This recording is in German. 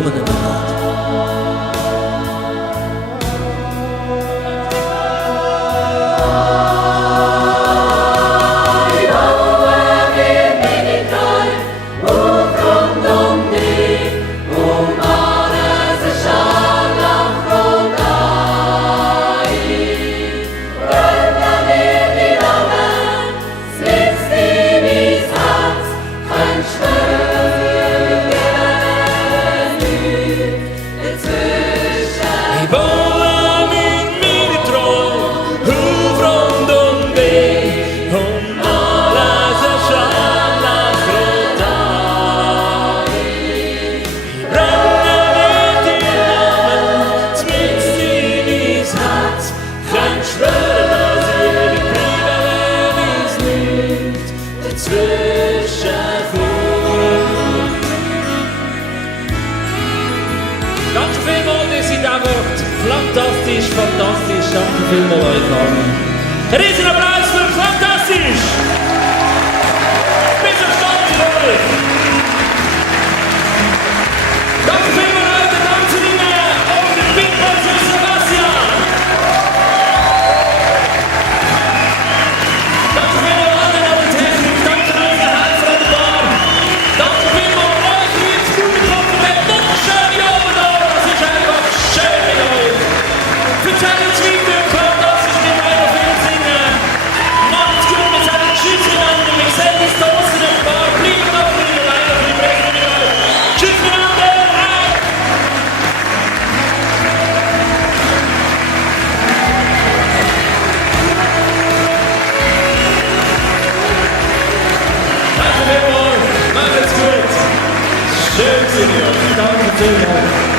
nur eine Nacht. Danke vielmals, ihr seid einfach fantastisch, fantastisch. Danke vielmals euch allen. Ein riesen Applaus für fantastisch! Bis zum stolz auf euch! Danke vielmals euch, der Tanzerinnen und der Big Boss und Sebastian! Danke vielmals allen an der Technik, danke an unsere Helfer an der Bar. Danke vielmals euch, liebes Publikum, für den wunderschönen Abend da. Das ist einfach schön mit euch. Erzählt uns weiter, fantastisch, wir wollen noch viel singen. Macht's gut, wir sagen Tschüss miteinander. Wir sehen uns draussen im Bar. Bleibt noch ein bisschen alleine, wir brechen mit euch. Tschüss miteinander. Danke vielmals, macht's gut. Schön zu sehen. Danke vielmals.